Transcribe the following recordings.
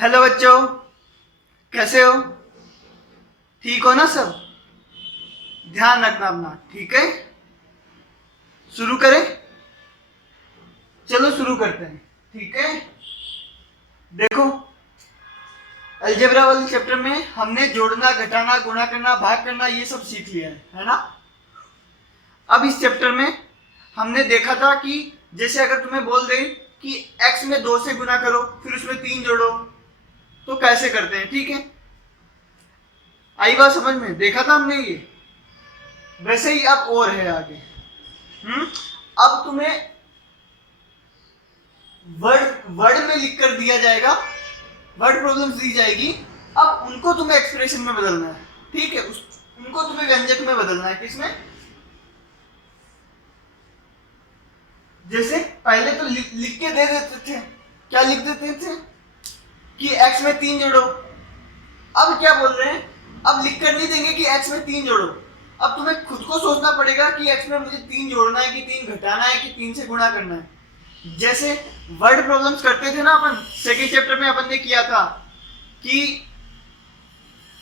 Hello बच्चों, कैसे हो? ठीक हो ना सब? ध्यान रखना अपना, ठीक है? शुरू करें? चलो शुरू करते हैं, ठीक है? देखो, अलजेब्रा वाले चैप्टर में हमने जोड़ना, घटाना, गुणा करना, भाग करना ये सब सीख लिया है ना? अब इस चैप्टर में हमने देखा था कि जैसे अगर तुम्हें बोल दे कि x में 2 से गुना करो फिर उसमें 3 जोड़ो तो कैसे करते हैं, ठीक है? आई बात समझ में? देखा था हमने ये। वैसे ही अब और है आगे। अब तुम्हें वर्ड वर्ड में लिख कर दिया जाएगा, वर्ड प्रॉब्लम्स दी जाएगी। अब उनको तुम्हें एक्सप्रेशन में बदलना है, ठीक है? उनको तुम्हें व्यंजक में बदलना है। किसमें? जैसे पहले तो लिख के दे देते थे। क्या लिख देते थे? कि x में 3 जोड़ो। अब क्या बोल रहे हैं? अब लिख कर नहीं देंगे कि x में 3 जोड़ो। अब तुम्हें खुद को सोचना पड़ेगा कि x में मुझे 3 जोड़ना है कि 3 घटाना है कि 3 से गुणा करना है। जैसे वर्ड प्रॉब्लम्स करते थे ना अपन, सेकेंड चैप्टर में अपन ने किया था कि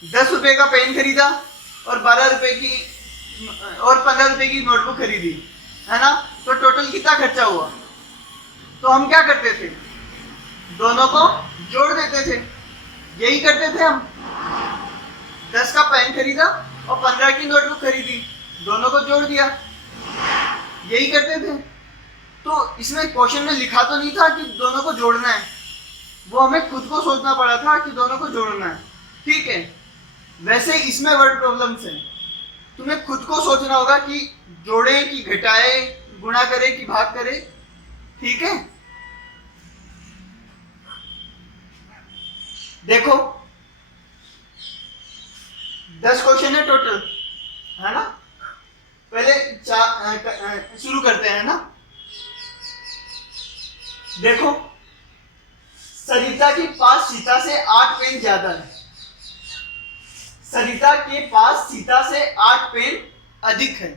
10 रुपए का पेन खरीदा और 12 रुपए की और 15 रुपए की नोटबुक खरीदी, है ना? तो टोटल कितना खर्चा हुआ? तो हम क्या करते थे? दोनों को जोड़ देते थे। यही करते थे हम। 10 का पेन खरीदा और 15 की नोटबुक खरीदी, दोनों को जोड़ दिया। यही करते थे। तो इसमें क्वेश्चन में लिखा तो नहीं था कि दोनों को जोड़ना है, वो हमें खुद को सोचना पड़ा था कि दोनों को जोड़ना है, ठीक है? वैसे इसमें वर्ड प्रॉब्लम्स है। तुम्हें खुद को सोचना होगा कि जोड़े कि घटाए, गुणा करे कि भाग करे, ठीक है? देखो 10 क्वेश्चन है टोटल, है ना? पहले शुरू करते हैं ना। देखो, सरिता के पास सीता से 8 पेन ज्यादा है। सरिता के पास सीता से 8 पेन अधिक है।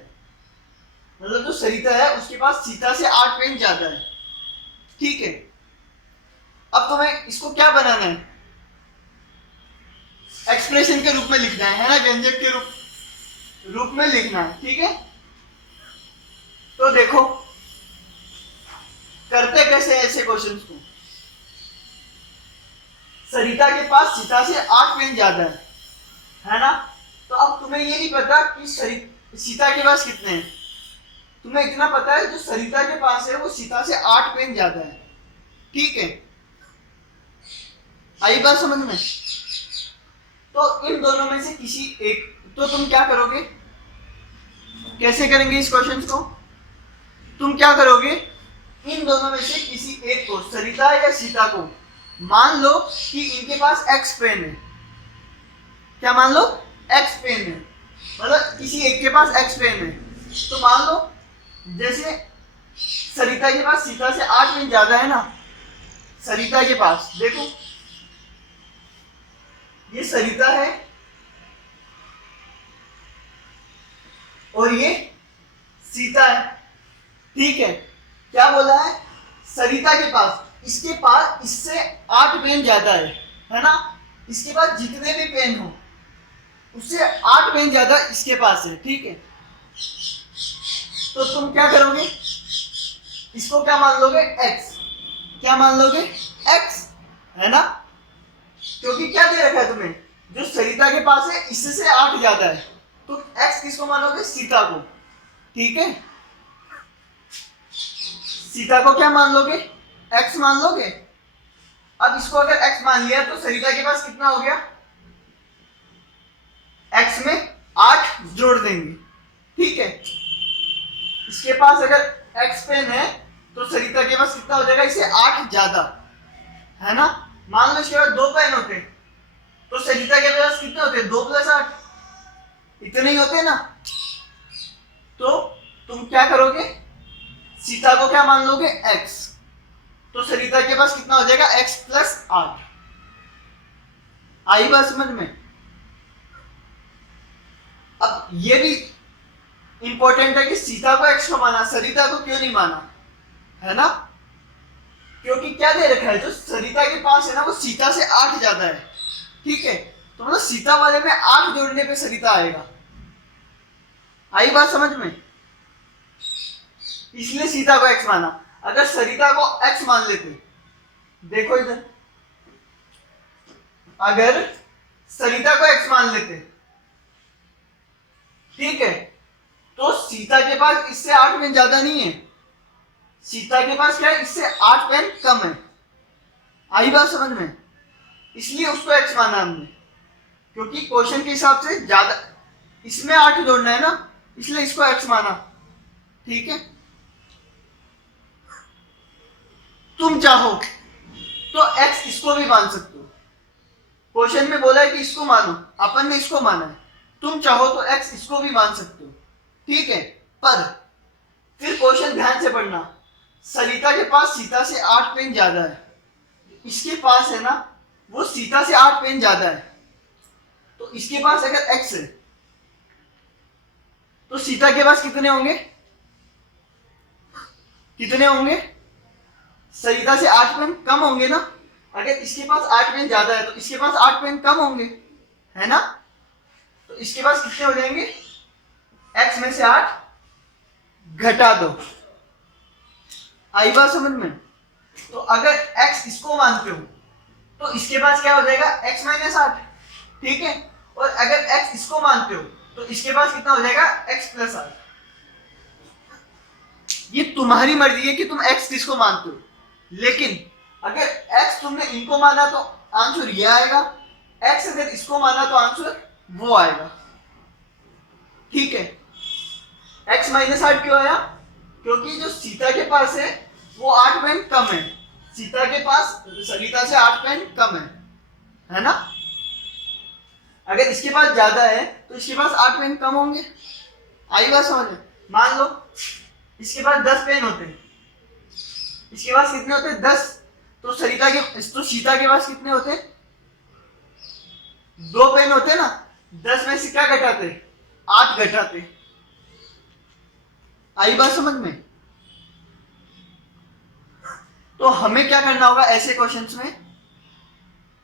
मतलब जो सरिता है उसके पास सीता से 8 पेन ज्यादा है, ठीक है? अब तुम्हें इसको क्या बनाना है? एक्सप्रेशन के रूप में लिखना है ना? व्यंजक के रूप में लिखना है, ठीक है? तो देखो करते कैसे ऐसे क्वेश्चंस को। सरिता के पास सीता से 8 पेन ज्यादा है ना? तो अब तुम्हें ये नहीं पता कि सीता के पास कितने हैं। तुम्हें इतना पता है जो सरिता के पास है वो सीता से 8 पेन ज्यादा है, ठीक है? आई बात समझ में? तो इन दोनों में से किसी एक, तो तुम क्या करोगे? कैसे करेंगे इस क्वेश्चन को? तुम क्या करोगे? इन दोनों में से किसी एक को, सरिता या सीता को, मान लो कि इनके पास x पेन है। क्या मान लो? x पेन है। मतलब किसी एक के पास x पेन है। तो मान लो जैसे सरिता के पास सीता से 8 पेन ज्यादा है ना। सरिता के पास देखो, ये सरिता है और ये सीता है, ठीक है? क्या बोला है? सरिता के पास, इसके पास इससे 8 पेन ज्यादा है ना? इसके पास जितने भी पेन हो उससे 8 पेन ज्यादा इसके पास है, ठीक है? तो तुम क्या करोगे? इसको क्या मान लोगे? x। क्या मान लोगे? x, है ना? क्योंकि क्या दे रखा है तुम्हें? जो सरिता के पास है इससे 8 ज्यादा है, तो x किसको मानोगे? सीता को, ठीक है? सीता को क्या मान लोगे? x मान लोगे। अब इसको अगर x मान लिया तो सरिता के पास कितना हो गया? x में 8 जोड़ देंगे, ठीक है? इसके पास अगर x पेन है तो सरिता के पास कितना हो जाएगा? इससे 8 ज्यादा, है ना? मान लो इसके पास 2 पेन होते तो सरिता के पास कितने होते? 2 + 8, इतने ही होते ना? तो तुम क्या करोगे? सीता को क्या मान लोगे? x। तो सरिता के पास कितना हो जाएगा? x + 8। आई बात समझ में? अब ये भी इंपॉर्टेंट है कि सीता को x को माना, सरिता को क्यों नहीं माना, है ना? क्योंकि क्या दे रखा है, जो सरिता के पास है ना वो सीता से 8 ज्यादा है, ठीक है। तो मतलब सीता वाले में 8 जोड़ने पे सरिता आएगा। आई बात समझ में? इसलिए सीता को x माना। अगर सरिता को x मान लेते, देखो इधर, अगर सरिता को x मान लेते, ठीक है, तो सीता के पास इससे 8 पेन ज्यादा नहीं है, सीता के पास क्या है, इससे 8 पेन कम है। आई बात समझ में? इसलिए उसको x माना हमने, क्योंकि क्वेश्चन के हिसाब से ज्यादा, इसमें 8 जोड़ना है ना, इसलिए इसको x माना, ठीक है। तुम चाहो तो x इसको भी मान सकते हो, क्वेश्चन में बोला है कि इसको मानो, अपन ने इसको माना है, तुम चाहो तो x इसको भी मान सकते हो, ठीक है। पर फिर क्वेश्चन ध्यान से पढ़ना, सरिता के पास सीता से 8 पेन ज्यादा है, इसके पास है ना वो सीता से 8 पेन ज्यादा है, तो इसके पास अगर x है तो सीता के पास कितने होंगे, कितने होंगे, सरिता से 8 पेन कम होंगे ना। अगर इसके पास 8 पेन ज्यादा है तो इसके पास 8 पेन कम होंगे, है ना। तो इसके पास कितने हो जाएंगे, x में से 8 घटा दो। आई बात समझ में? तो अगर x इसको मानते हो तो इसके पास क्या हो जाएगा, x माइनस 8, ठीक है। और अगर x इसको मानते हो तो इसके पास कितना हो जाएगा, x प्लस 8। ये तुम्हारी मर्जी है कि तुम x किसको मानते हो, लेकिन अगर x तुमने इनको माना तो आंसर ये आएगा, x अगर इसको माना तो आंसर वो आएगा, ठीक है। x माइनस 8 क्यों आया, क्योंकि जो सीता के पास है वो 8 पेन कम है, सीता के पास सरिता से 8 पेन कम है ना। अगर इसके पास ज्यादा है तो इसके पास 8 पेन कम होंगे। आई बात समझ में? मान लो इसके पास 10 पेन होते हैं, इसके पास कितने होते हैं, 10, तो सीता के पास कितने होते हैं, 2 पेन होते ना, 10 में से क्या घटाते, 8 घटाते। आई बात समझ में? तो हमें क्या करना होगा ऐसे क्वेश्चंस में,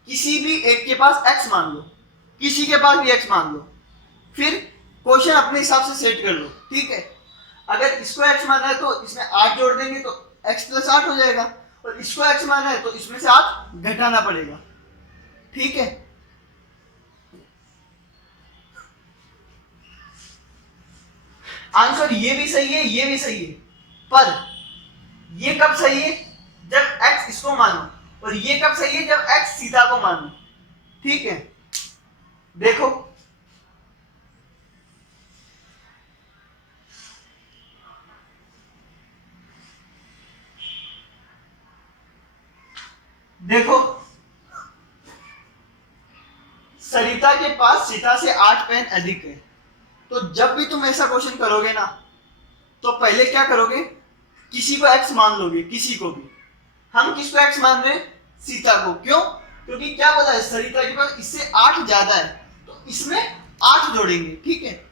किसी भी एक के पास x मान लो, किसी के पास भी x मान लो, फिर क्वेश्चन अपने हिसाब से सेट कर लो, ठीक है। अगर इसको x माना है तो इसमें 8 जोड़ देंगे तो x प्लस 8 हो जाएगा, और इसको x माना है तो इसमें से 8 घटाना पड़ेगा, ठीक है। आंसर ये भी सही है, ये भी सही है, पर ये कब सही है, जब x इसको मानो, और ये कब सही है, जब x सीता को मानो, ठीक है। देखो देखो सरिता के पास सीता से 8 पेन अधिक है, तो जब भी तुम ऐसा क्वेश्चन करोगे ना तो पहले क्या करोगे, किसी को x मान लोगे, किसी को भी। हम किसको x मान रहे हैं, सीता को, क्यों, क्योंकि क्या बोला है, सरिता के पास इससे 8 ज्यादा है, तो इसमें 8 जोड़ेंगे, ठीक है।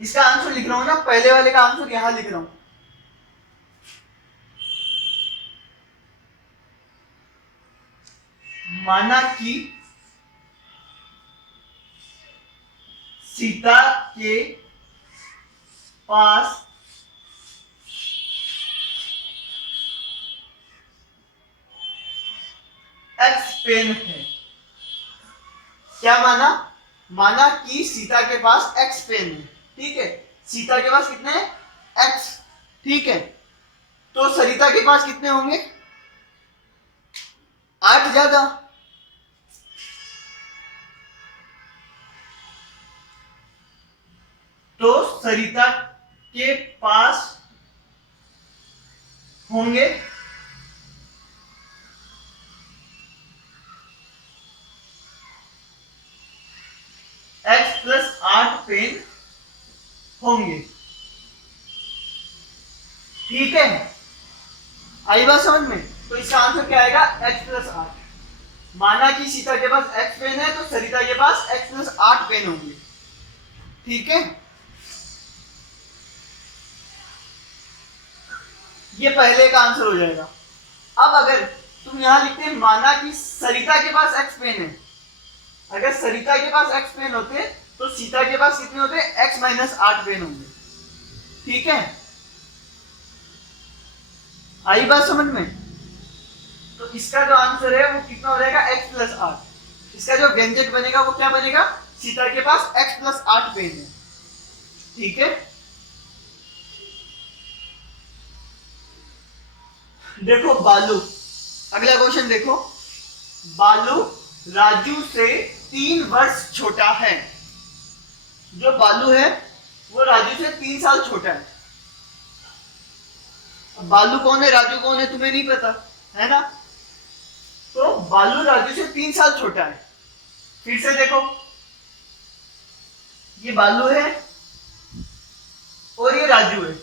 इसका आंसर लिख रहा हूं ना, पहले वाले का आंसर यहां लिख रहा हूं, माना कि सीता के पास x पेन है। क्या माना, माना कि सीता के पास x पेन है, ठीक है। सीता के पास कितने हैं, x, ठीक है। तो सरिता के पास कितने होंगे, 8 ज्यादा, तो सरिता के पास होंगे x प्लस 8 पेन होंगे, ठीक है। आई बात समझ में? तो इसका आंसर क्या आएगा, x प्लस 8। माना कि सीता के पास x पेन है तो सरिता के पास x प्लस 8 पेन होंगे, ठीक है। ये पहले का आंसर हो जाएगा। अब अगर तुम यहां लिखते हैं माना कि सरिता के पास एक्स पेन है, अगर सरिता के पास एक्स पेन होते तो सीता के पास कितने होते, एक्स माइनस 8 पेन होंगे। ठीक है, आई बात समझ में? तो इसका जो आंसर है वो कितना हो जाएगा, x प्लस 8। इसका जो व्यंजक बनेगा वो क्या बनेगा, सीता के पास x प्लस 8 पेन है। ठीक है, देखो बालू, अगला क्वेश्चन देखो। बालू राजू से 3 वर्ष छोटा है। जो बालू है वो राजू से 3 साल छोटा है। बालू कौन है, राजू कौन है, तुम्हें नहीं पता है ना। तो बालू राजू से 3 साल छोटा है। फिर से देखो, ये बालू है और ये राजू है।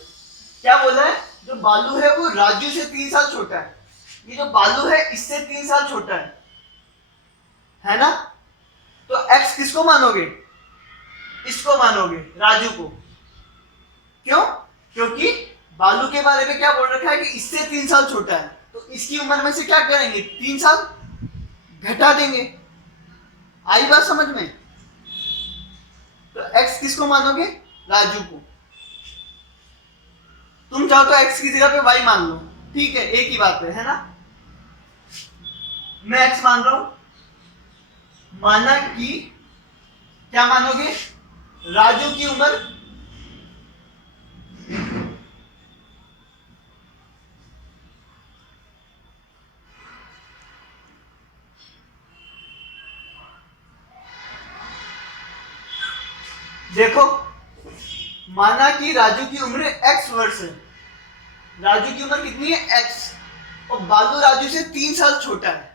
क्या बोला है, जो बालू है वो राजू से 3 साल छोटा है। ये जो बालू है इससे 3 साल छोटा है ना। तो x किसको मानोगे, इसको मानोगे, राजू को। क्यों, क्योंकि बालू के बारे में क्या बोल रखा है कि इससे 3 साल छोटा है, तो इसकी उम्र में से क्या करेंगे, 3 साल घटा देंगे। आई बात समझ में? तो x किसको मानोगे, राजू को। तुम चाहो तो x की जगह पे y मान लो, ठीक है, एक ही बात है ना। मैं x मान रहा हूं, माना कि क्या मानोगे, राजू की उम्र देखो, माना कि राजू की उम्र x वर्ष है। राजू की उम्र कितनी है, x, और बालू राजू से 3 साल छोटा है।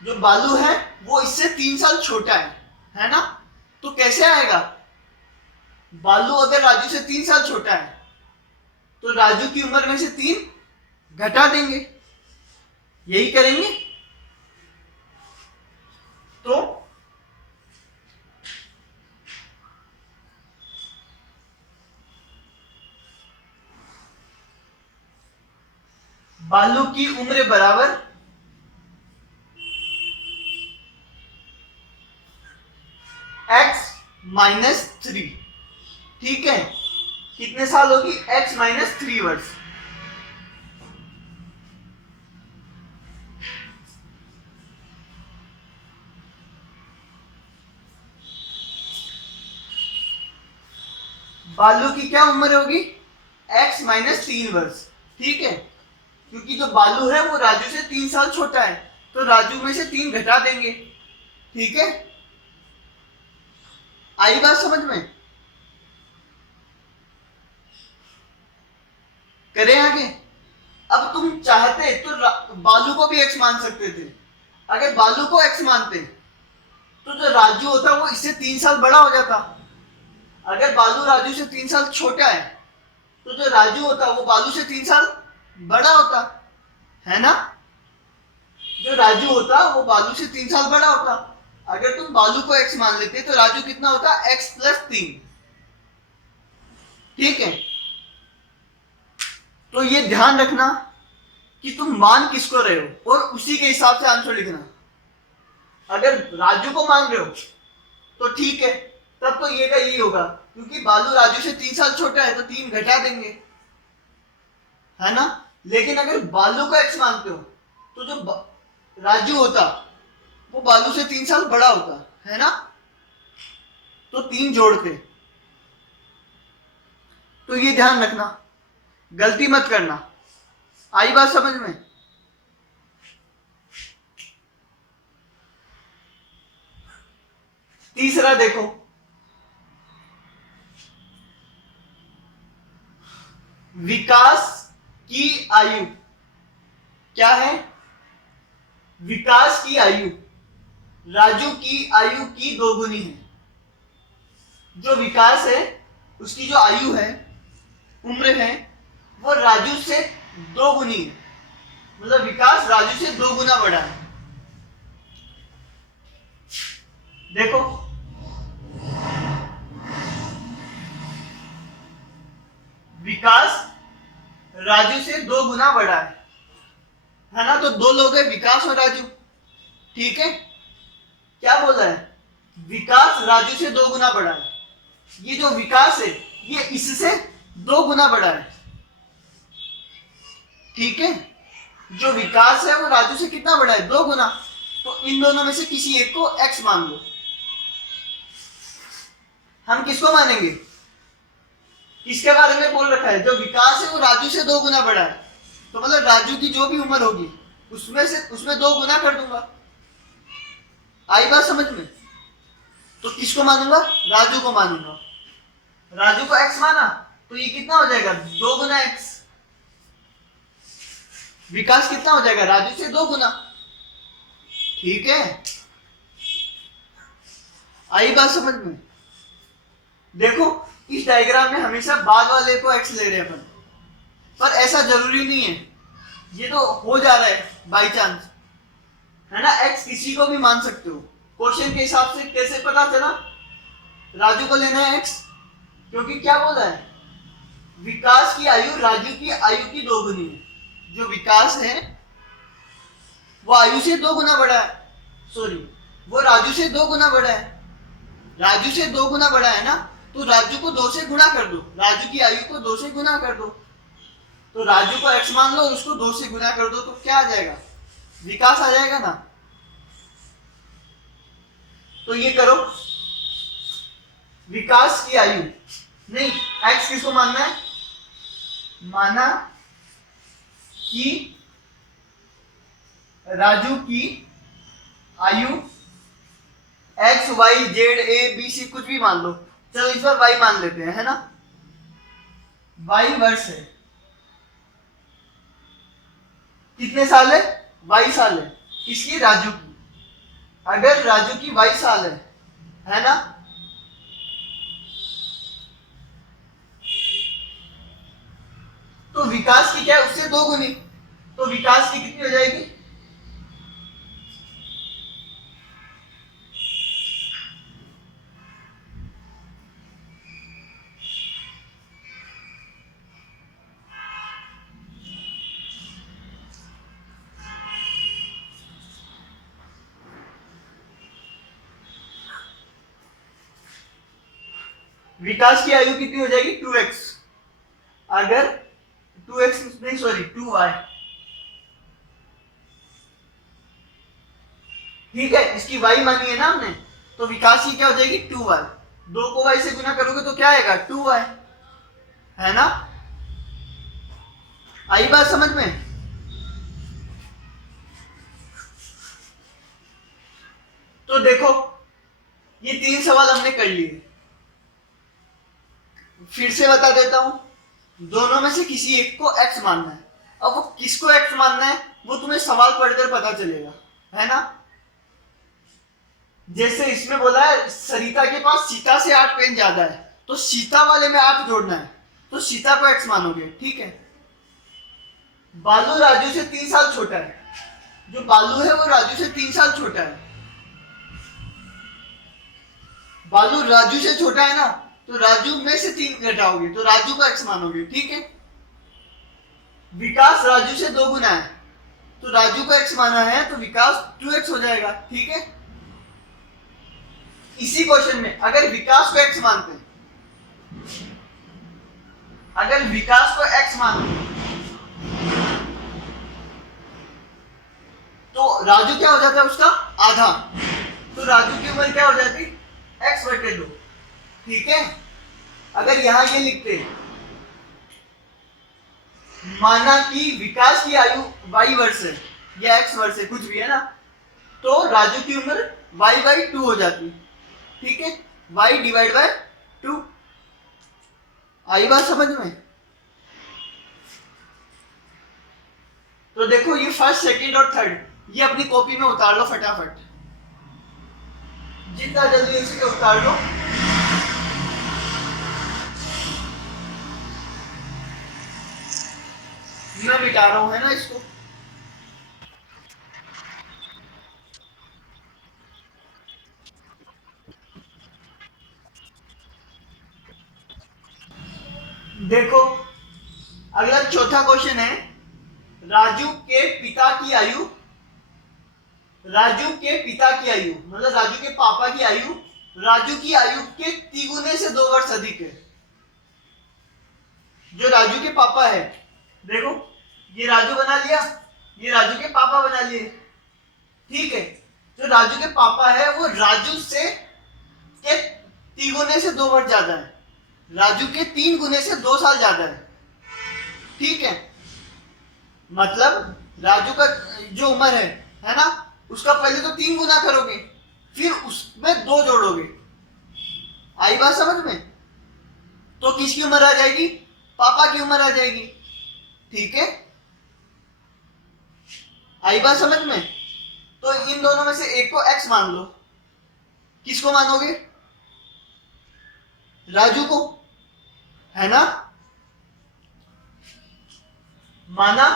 जो बालू है वो इससे 3 साल छोटा है ना। तो कैसे आएगा, बालू अगर राजू से 3 साल छोटा है तो राजू की उम्र में से 3 घटा देंगे, यही करेंगे। तो बालू की उम्र बराबर x माइनस 3। ठीक है, कितने साल होगी, x माइनस 3 वर्ष। बालू की क्या उम्र होगी, x माइनस 3 वर्ष। ठीक है, क्योंकि जो बालू है वो राजू से 3 साल छोटा है, तो राजू में से 3 घटा देंगे। ठीक है, आई बात समझ में? करें आगे। अब तुम चाहते तो बालू को भी x मान सकते थे। अगर बालू को x मानते तो जो राजू होता वो इससे 3 साल बड़ा हो जाता। अगर बालू राजू से 3 साल छोटा है तो जो राजू होता वो बालू से 3 साल बड़ा होता है ना। जो राजू होता वो बालू से 3 साल बड़ा होता। अगर तुम बालू को x मान लेते तो राजू कितना होता, x प्लस 3। ठीक है, तो ये ध्यान रखना कि तुम मान किसको रहे हो और उसी के हिसाब से आंसर लिखना। अगर राजू को मान रहे हो तो ठीक है, तब तो ये का यही होगा, क्योंकि बालू राजू से 3 साल छोटा है तो 3 घटा देंगे, है ना। लेकिन अगर बालू को x मानते हो तो जो राजू होता वो बालू से 3 साल बड़ा होता है ना, तो 3 जोड़ते। तो ये ध्यान रखना, गलती मत करना। आई बात समझ में? तीसरा देखो, विकास की आयु क्या है, विकास की आयु राजू की आयु की 2 गुनी है। जो विकास है उसकी जो आयु है, उम्र है, वो राजू से 2 गुनी है। मतलब विकास राजू से 2 गुना बड़ा है। देखो, विकास राजू से 2 गुना बड़ा है ना। तो 2 लोग है, विकास और राजू। ठीक है, क्या बोल रहा है, विकास राजू से 2 गुना बड़ा है। ये जो विकास है ये इससे 2 गुना बड़ा है। ठीक है, जो विकास है वो राजू से कितना बड़ा है, 2 गुना। तो इन दोनों में से किसी एक को x मान लो। हम किसको मानेंगे, किसके बारे में बोल रखा है, जो विकास है वो राजू से 2 गुना बड़ा है। तो मतलब राजू की जो भी उम्र होगी उसमें 2 गुना कर दूंगा। आई बात समझ में। तो किसको मानूंगा, राजू को मानूंगा। राजू को x माना तो ये कितना हो जाएगा, 2 गुना x। विकास कितना हो जाएगा, राजू से 2 गुना। ठीक है, आई बात समझ में। देखो इस डायग्राम में हमेशा बाद वाले को x ले रहे हैं अपन, पर ऐसा जरूरी नहीं है, ये तो हो जा रहा है बाई चांस, है ना। x किसी को भी मान सकते हो। क्वेश्चन के हिसाब से कैसे पता चला राजू को लेना है x, क्योंकि क्या बोल रहा है, विकास की आयु राजू की आयु की 2 गुनी है। जो विकास है वो आयु से 2 गुना बड़ा है, सॉरी वो राजू से 2 गुना बड़ा है। राजू से 2 गुना बड़ा है ना, तो राजू को 2 से गुना कर दो, राजू की आयु को 2 से गुना कर दो। तो राजू को x मान लो, उसको 2 से गुना कर दो, तो क्या आ जाएगा, विकास आ जाएगा ना। तो ये करो, विकास की आयु नहीं, x किसको मानना है, माना कि राजू की आयु x y z a b c कुछ भी मान लो, चलो इस बार y मान लेते हैं, है ना। y वर्ष है, कितने साल है, y साल है, किसकी, राजू की। अगर राजू की y साल है ना, तो विकास की क्या है, उससे 2 गुनी। तो विकास की कितनी हो जाएगी, विकास की आयु कितनी हो जाएगी, 2x। अगर 2x नहीं सॉरी 2y, ठीक है, इसकी y मानी है ना हमने, तो विकास की क्या हो जाएगी, 2y। 2 को y से गुना करोगे तो क्या आएगा, 2y, है ना। आई बात समझ में। तो देखो ये 3 सवाल हमने कर लिए, फिर से बता देता हूं, दोनों में से किसी एक को x मानना है। अब वो किसको x मानना है वो तुम्हें सवाल पढ़कर पता चलेगा, है ना। जैसे इसमें बोला है सरिता के पास सीता से 8 पेन ज्यादा है, तो सीता वाले में 8 जोड़ना है, तो सीता को x मानोगे, ठीक है। बालू राजू से 3 साल छोटा है, जो बालू है वो राजू से 3 साल छोटा है। बालू राजू से छोटा है ना, तो राजू में से 3 घटाओगे तो राजू को x मानोगे, ठीक है। विकास राजू से 2 गुना है, तो राजू को x माना है, तो विकास 2x हो जाएगा, ठीक है। इसी क्वेश्चन में अगर विकास को x मानते हैं, अगर विकास को x मानते तो राजू क्या हो जाता है, उसका आधा, तो राजू की उम्र क्या हो जाती, x/2, ठीक है। अगर यहां ये लिखते माना कि विकास की आयु y वर्ष है या x वर्ष है, कुछ भी है ना, तो राजू की उम्र y/2 हो जाती, ठीक है, y/2। आई बात समझ में। तो देखो ये फर्स्ट सेकंड और थर्ड ये अपनी कॉपी में उतार लो फटाफट, जितना जल्दी हो सके उतार लो। मैं मिटा रहा हूं, है ना, इसको। देखो अगला चौथा क्वेश्चन है, राजू के पिता की आयु, राजू के पिता की आयु मतलब राजू के पापा की आयु राजू की आयु के तिगुने से 2 वर्ष अधिक है। जो राजू के पापा है, देखो ये राजू बना लिया, ये राजू के पापा बना लिए, ठीक है। जो राजू के पापा है वो राजू से के 3 गुने से 2 वर्ष ज्यादा है, राजू के 3 गुने से 2 साल ज्यादा है, ठीक है। मतलब राजू का जो उम्र है ना, उसका पहले तो 3 गुना करोगे, फिर उसमें 2 जोड़ोगे। आई बात समझ में? तो किसकी उम्र आ जाएगी? पापा की उम्र आ जाएगी, ठीक है। आई बात समझ में? तो इन दोनों में से एक को x मान लो। किसको मानोगे? राजू को, है ना। माना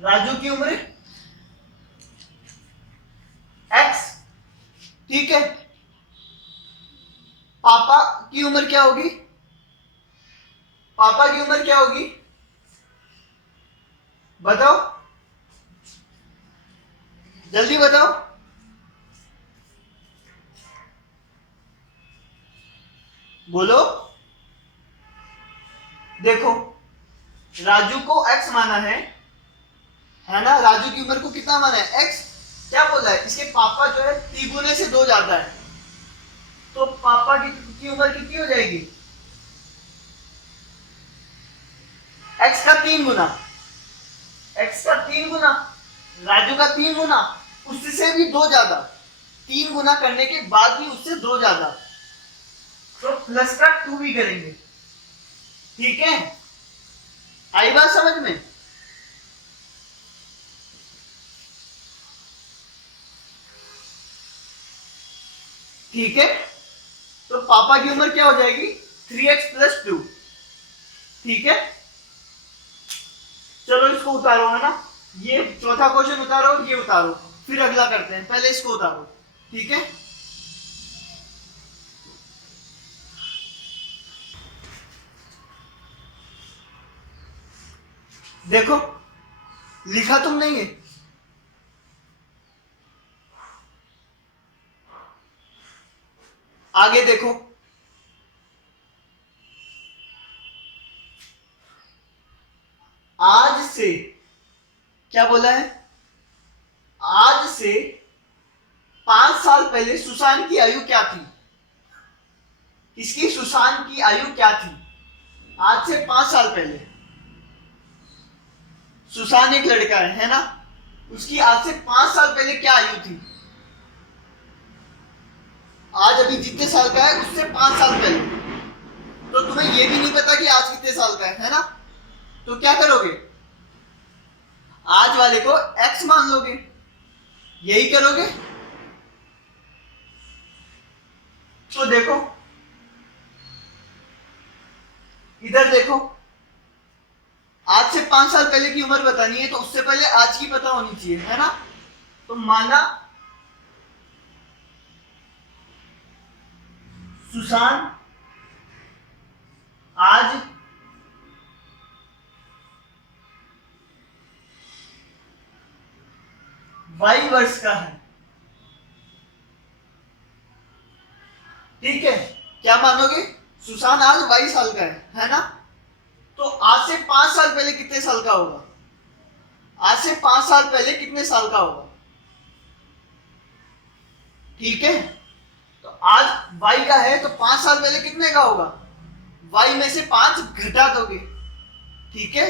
राजू की उम्र x, ठीक है। पापा की उम्र क्या होगी? पापा की उम्र क्या होगी बताओ, जल्दी बताओ। बोलो। देखो राजू को x माना है ना। राजू की उम्र को कितना माना है? x। क्या बोला है? इसके पापा जो है 3 गुने से 2 ज्यादा है, तो पापा की उम्र कितनी हो जाएगी? x का 3 गुना, x का 3 गुना, राजू का 3 गुना, उससे भी 2 ज्यादा, 3 गुना करने के बाद भी उससे 2 ज्यादा, तो प्लस का 2 भी करेंगे, ठीक है। आई बात समझ में? ठीक है। तो पापा की उम्र क्या हो जाएगी? 3x + 2, ठीक है। चलो इसको उतारो, है ना। ये चौथा क्वेश्चन उतारो, ये उतारो, फिर अगला करते हैं। पहले इसको उतारो, ठीक है। देखो लिखा तुम नहीं है, आगे देखो। आज से क्या बोला है? आज से 5 साल पहले सुशांत की आयु क्या थी? इसकी सुशांत की आयु क्या थी आज से 5 साल पहले? सुशांत एक लड़का है ना, उसकी आज से 5 साल पहले क्या आयु थी? आज अभी जितने साल का है उससे 5 साल पहले। तो तुम्हें ये भी नहीं पता कि आज कितने साल का है ना। तो क्या करोगे? आज वाले को x मान लोगे, यही करोगे। तो देखो इधर देखो, आज से 5 साल पहले की उम्र बतानी है, तो उससे पहले आज की पता होनी चाहिए, है ना। तो माना सुशांत आज 22 वर्ष का है, ठीक है। क्या मानोगे? सुशांत आज 22 साल का है ना। तो आज से 5 साल पहले कितने साल का होगा? आज से 5 साल पहले कितने साल का होगा? ठीक है। तो आज y का है, तो 5 साल पहले कितने का होगा? y में से 5 घटा दोगे, ठीक है।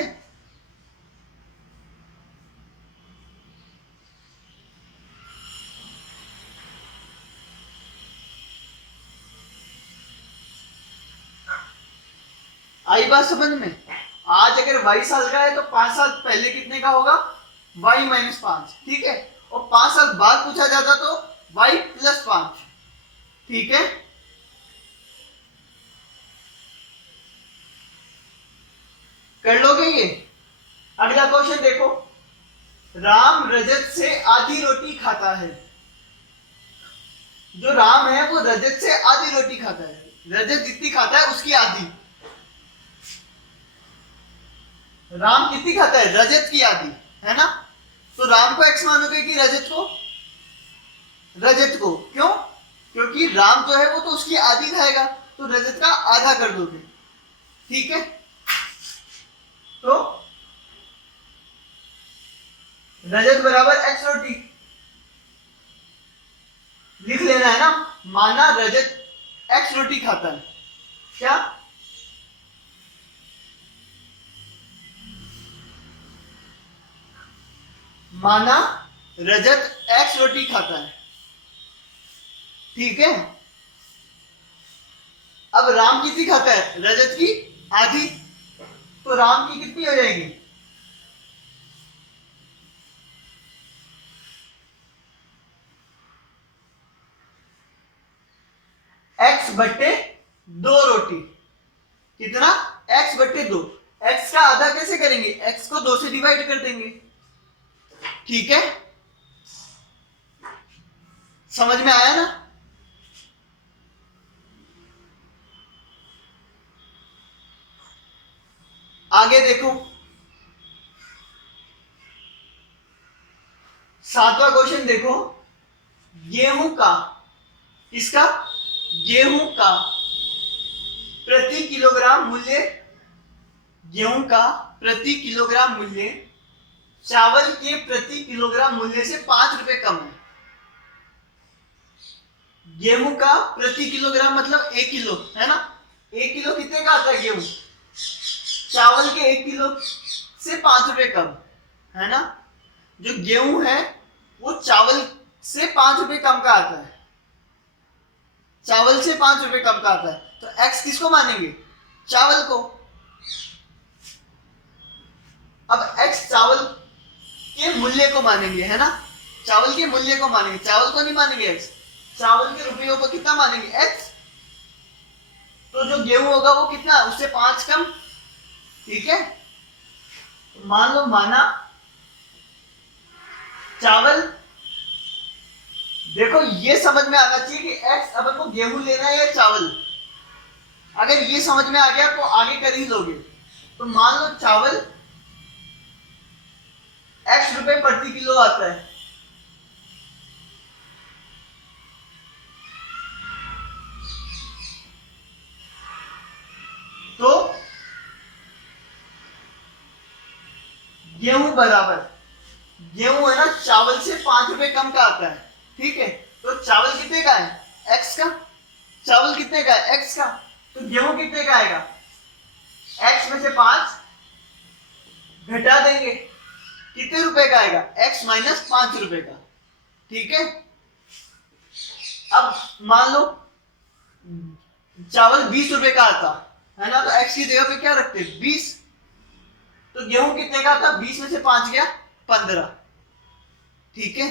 आई बात समझ में? आज अगर 22 साल का है तो 5 साल पहले कितने का होगा? y - 5, ठीक है। और 5 साल बाद पूछा जाता तो y + 5, ठीक है। कर लोगे ये? अगला क्वेश्चन देखो, राम रजत से आधी रोटी खाता है। जो राम है वो रजत से आधी रोटी खाता है। रजत जितनी खाता है उसकी आधी। राम कितनी खाता है? रजत की आधी, है ना? तो राम को एक्स मानोगे कि रजत को? रजत को। क्यों? क्योंकि राम जो है वो तो उसकी आधी खाएगा, तो रजत का आधा कर दोगे। ठीक है, तो रजत बराबर एक्स रोटी लिख लेना है ना। माना रजत एक्स रोटी खाता है, क्या? माना रजत एक्स रोटी खाता है, ठीक है। अब राम कितनी खाता है? रजत की आधी, तो राम की कितनी हो जाएगी? एक्स बट्टे दो रोटी। कितना? एक्स बट्टे दो। एक्स का आधा कैसे करेंगे? एक्स को दो से डिवाइड कर देंगे, ठीक है। समझ में आया ना? आगे देखो, सातवां क्वेश्चन देखो। गेहूं का, किसका? गेहूं का प्रति किलोग्राम मूल्य, गेहूं का प्रति किलोग्राम मूल्य चावल के प्रति किलोग्राम मूल्य से 5 रुपए कम है। गेहूं का प्रति किलोग्राम मतलब 1 किलो, है ना? 1 किलो कितने का आता है गेहूं? चावल के 1 किलो से 5 रुपए कम, है ना? जो गेहूं है वो चावल से 5 रुपए कम का आता है, चावल से 5 रुपए कम का आता है। तो x किसको मानेंगे? चावल को। अब x चावल के मूल्य को मानेंगे, है ना? चावल के मूल्य को मानेंगे, चावल को नहीं मानेंगे x। चावल के रुपयों को कितना मानेंगे? x। तो जो गेहूं होगा वो कितना? उससे 5 कम, ठीक है। मान लो माना चावल, देखो ये समझ में आना चाहिए कि x अपन को गेहूं लेना है या चावल। अगर ये समझ में आ गया तो आगे कर ही लोगे। तो मान लो चावल x रुपए प्रति किलो आता है, तो गेहूं बराबर, गेहूं है ना चावल से 5 रुपए कम का आता है, ठीक है। तो चावल कितने का है? x का। चावल कितने का है? x का। तो गेहूं कितने का आएगा? x में से 5 घटा देंगे, कितने रुपए का आएगा? x माइनस 5 रुपए का, ठीक है। अब मान लो चावल 20 रुपए का आता है ना, तो x की जगह पे क्या रखते हैं? 20। तो गेहूं कितने का था? 20 में से 5 गया 15, ठीक है।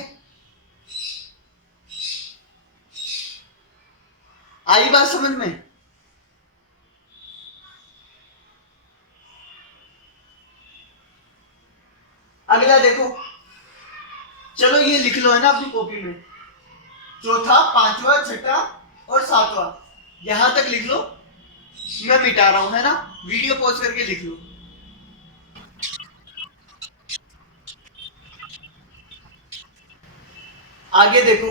आई बात समझ में? अगला देखो, चलो ये लिख लो, है ना, अपनी कॉपी में। चौथा, पांचवा, छठा और सातवां यहां तक लिख लो। मैं मिटा रहा हूं, है ना? वीडियो पॉज करके लिख लो। आगे देखो,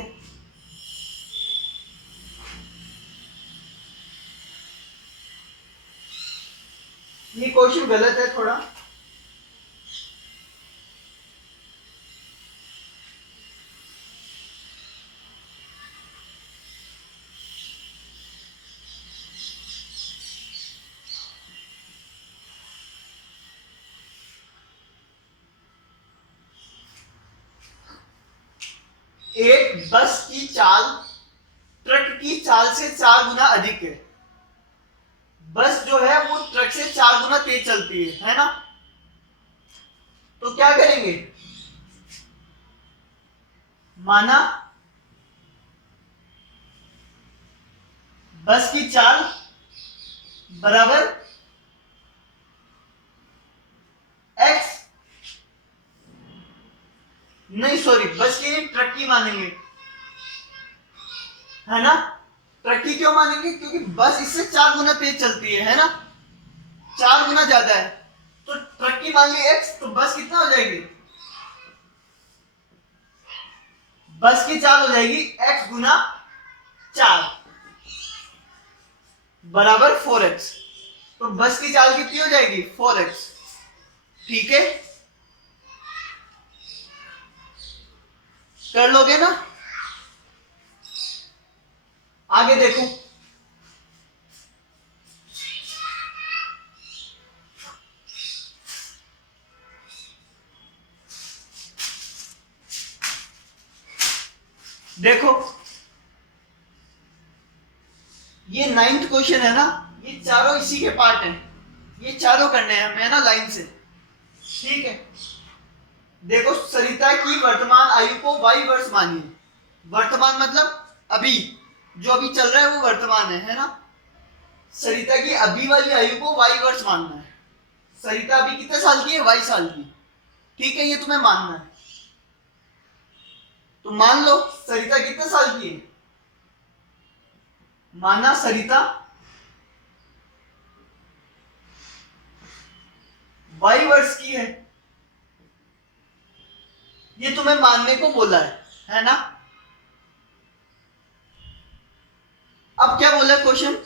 ये क्वेश्चन गलत है थोड़ा। एक बस की चाल ट्रक की चाल से 4 गुना अधिक है। बस जो है वो ट्रक से 4 गुना तेज चलती है ना? तो क्या करेंगे? माना बस की चाल बराबर x, नहीं सॉरी, बस की नहीं ट्रक की मानेंगे, है ना? ट्रकी क्यों मानेंगे? क्योंकि बस इससे 4 गुना तेज चलती है ना, 4 गुना ज्यादा है। तो ट्रकी मान ली x, तो बस कितना हो जाएगी? बस की चाल हो जाएगी x गुना 4 बराबर 4x। तो बस की चाल कितनी हो जाएगी? 4x। ठीक है, कर लोगे ना? आगे देखो, देखो ये 9th क्वेश्चन है ना, ये चारों इसी के पार्ट हैं, ये चारों करने हैं हमें ना लाइन से। ठीक है, देखो सरिता की वर्तमान आयु को y वर्ष मानिए। वर्तमान मतलब अभी, जो अभी चल रहा है वो वर्तमान है ना। सरिता की अभी वाली आयु को y वर्ष मानना है। सरिता अभी कितने साल की है? y साल की। ठीक है, ये तुम्हें मानना है। तो मान लो सरिता कितने साल की है? माना सरिता y वर्ष की है, ये तुम्हें मानने को बोला है ना। अब क्या बोला क्वेश्चन?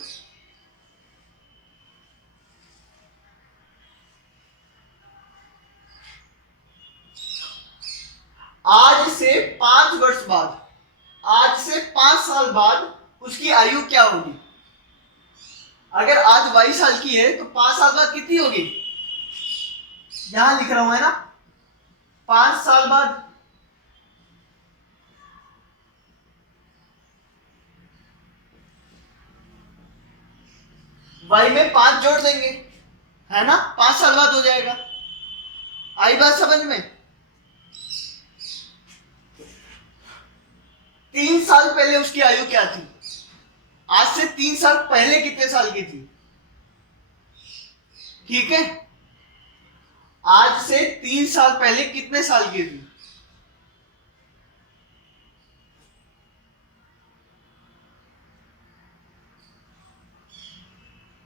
आज से 5 वर्ष बाद, आज से 5 साल बाद उसकी आयु क्या होगी? अगर आज 22 साल की है तो 5 साल बाद कितनी होगी? यहां लिख रहा हूं है ना, 5 साल बाद। y में 5 जोड़ देंगे है ना, 5 साल बाद हो जाएगा। आई बात समझ में? 3 साल पहले उसकी आयु क्या थी? आज से 3 साल पहले कितने साल की थी? ठीक है, आज से 3 साल पहले कितने साल की थी?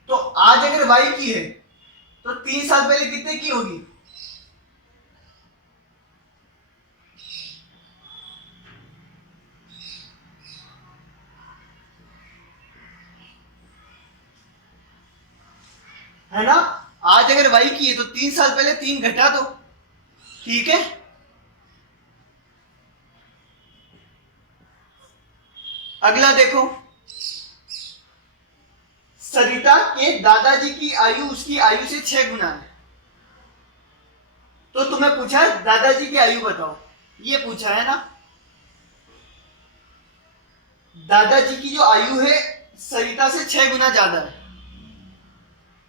तो आज अगर y की है तो 3 साल पहले कितने की होगी? है ना, आज अगर y की है तो 3 साल पहले 3 घटा दो। ठीक है, अगला देखो, सरिता के दादाजी की आयु उसकी आयु से 6 गुना है। तो तुम्हें पूछा है दादाजी की आयु बताओ, ये पूछा है ना। दादाजी की जो आयु है सरिता से 6 गुना ज्यादा है।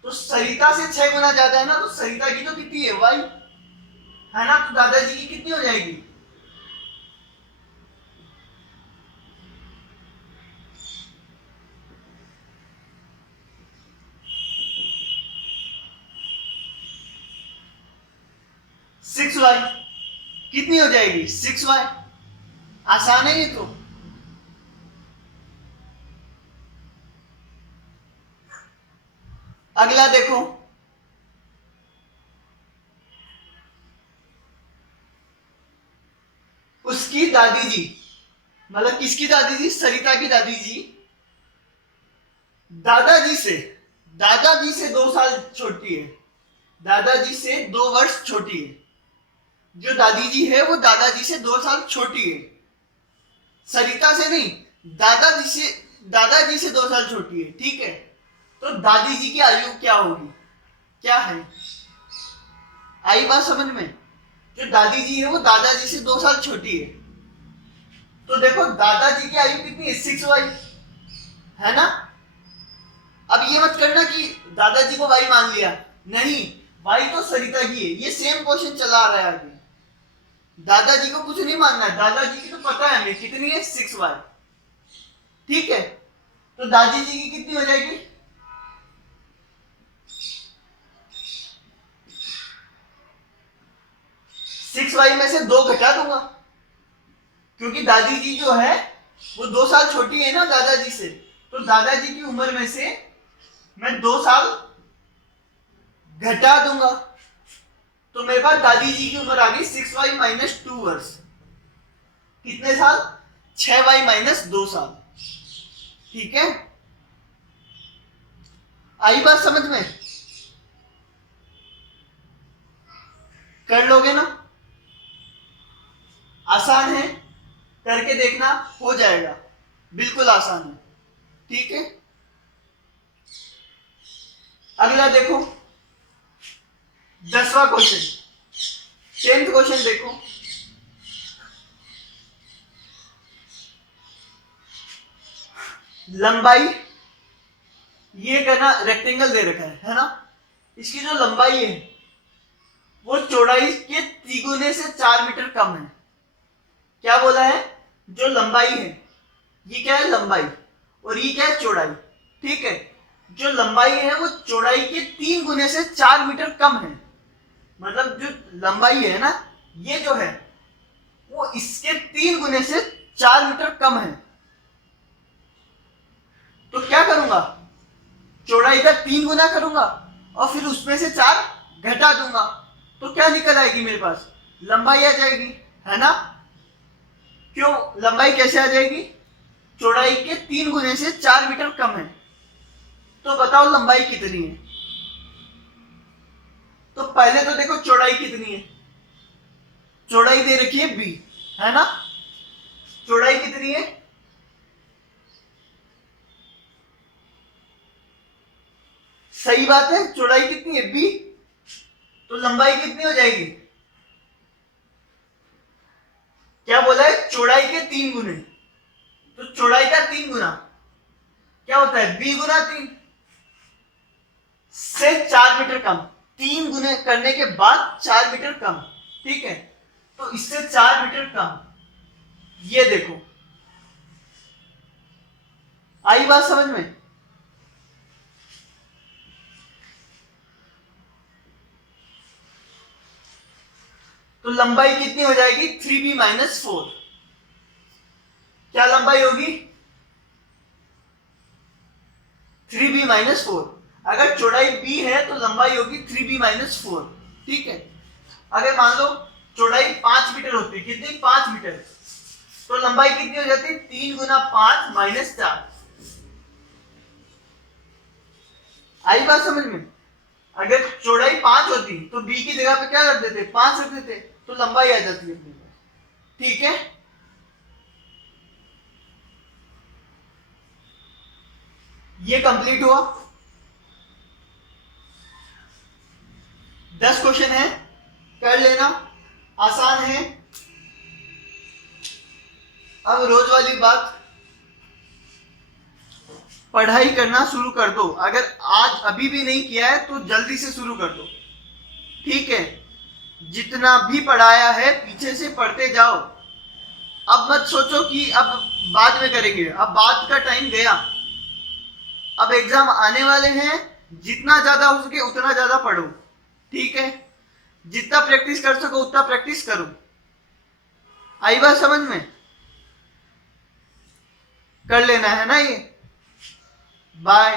तो सरिता से 6 गुना ज्यादा है ना, तो सरिता की तो कितनी है? y है ना, तो दादाजी की कितनी हो जाएगी? Six Y. कितनी हो जाएगी? 6y। आसान है ये तो। अगला देखो, उसकी दादी जी, मतलब किसकी दादी जी? सरिता की दादी जी दादाजी से 2 साल छोटी है, दादाजी से 2 वर्ष छोटी है। जो दादी जी है वो दादाजी से 2 साल छोटी है, सरिता से नहीं, दादाजी से 2 साल छोटी है। ठीक है, तो दादी जी की आयु क्या होगी? क्या है? आई बात समझ में? जो दादी जी है वो दादाजी से 2 साल छोटी है। तो देखो दादाजी की आयु कितनी है? 6y है ना। अब ये मत करना कि दादाजी को y मान लिया, नहीं, y तो सरिता की है। ये सेम क्वेश्चन चला आ रहा है आगे। दादाजी को कुछ नहीं मानना है, दादाजी की तो पता है हमें कितनी है? 6y। ठीक है, तो दादी जी की कितनी हो जाएगी? सिक्स वाई में से 2 घटा दूंगा, क्योंकि दादी जी जो है वो 2 साल छोटी है ना दादाजी से, तो दादाजी की उम्र में से मैं 2 साल घटा दूंगा, तो मेरे पास दादी जी की उम्र आ गई 6y माइनस 2 वर्ष। कितने साल? 6y माइनस 2 साल। ठीक है, आई बात समझ में? कर लोगे ना? आसान है, करके देखना, हो जाएगा, बिल्कुल आसान है। ठीक है, अगला देखो 10वां क्वेश्चन, 10th क्वेश्चन देखो। लंबाई ये कहना रेक्टेंगल दे रखा है ना, इसकी जो लंबाई है वो चौड़ाई के तिगुने से 4 मीटर कम है। क्या बोला है? जो लंबाई है, ये क्या है? लंबाई। और ये क्या है? चौड़ाई। ठीक है, जो लंबाई है वो चौड़ाई के 3 गुने से 4 मीटर कम है। मतलब जो लंबाई है ना, ये जो है वो इसके 3 गुने से 4 मीटर कम है। तो क्या करूंगा? चौड़ाई का 3 गुना करूंगा और फिर उसमें से 4 घटा दूंगा, तो क्या निकल आएगी मेरे पास? लंबाई आ जाएगी, है ना? क्यों लंबाई कैसे आ जाएगी? चौड़ाई के 3 गुने से 4 मीटर कम है। तो बताओ लंबाई कितनी है? तो पहले तो देखो चौड़ाई कितनी है। चौड़ाई दे रखी है b, है ना? चौड़ाई कितनी है? सही बात है, चौड़ाई कितनी है? b। तो लंबाई कितनी हो जाएगी? क्या बोला है? चौड़ाई के 3 गुने। तो चौड़ाई का 3 गुना क्या होता है? b गुना 3 से 4 मीटर कम। 3 गुने करने के बाद 4 मीटर कम। ठीक है, तो इससे 4 मीटर कम। ये देखो, आई बात समझ में? तो लंबाई कितनी हो जाएगी? 3b minus 4। क्या लंबाई होगी? 3b minus 4। अगर चौड़ाई b है तो लंबाई होगी 3b माइनस 4। ठीक है, अगर मान लो चौड़ाई 5 मीटर होती है, कितनी? 5 मीटर, तो लंबाई कितनी हो जाती है? 3 गुना 5 माइनस 4। आई बात समझ में? अगर चौड़ाई 5 होती तो b की जगह पे क्या रख देते? 5 रख देते, तो लंबाई आ जाती है अपने पास। ठीक है, ये कंप्लीट हुआ। 10 क्वेश्चन है, कर लेना, आसान है। अब रोज वाली बात, पढ़ाई करना शुरू कर दो। अगर आज अभी भी नहीं किया है तो जल्दी से शुरू कर दो। ठीक है, जितना भी पढ़ाया है पीछे से पढ़ते जाओ। अब मत सोचो कि अब बाद में करेंगे, अब बाद का टाइम गया। अब एग्जाम आने वाले हैं, जितना ज्यादा हो सके उतना ज्यादा पढ़ो। ठीक है, जितना प्रैक्टिस कर सको उतना प्रैक्टिस करो। आई बात समझ में? कर लेना है ना ये। बाय।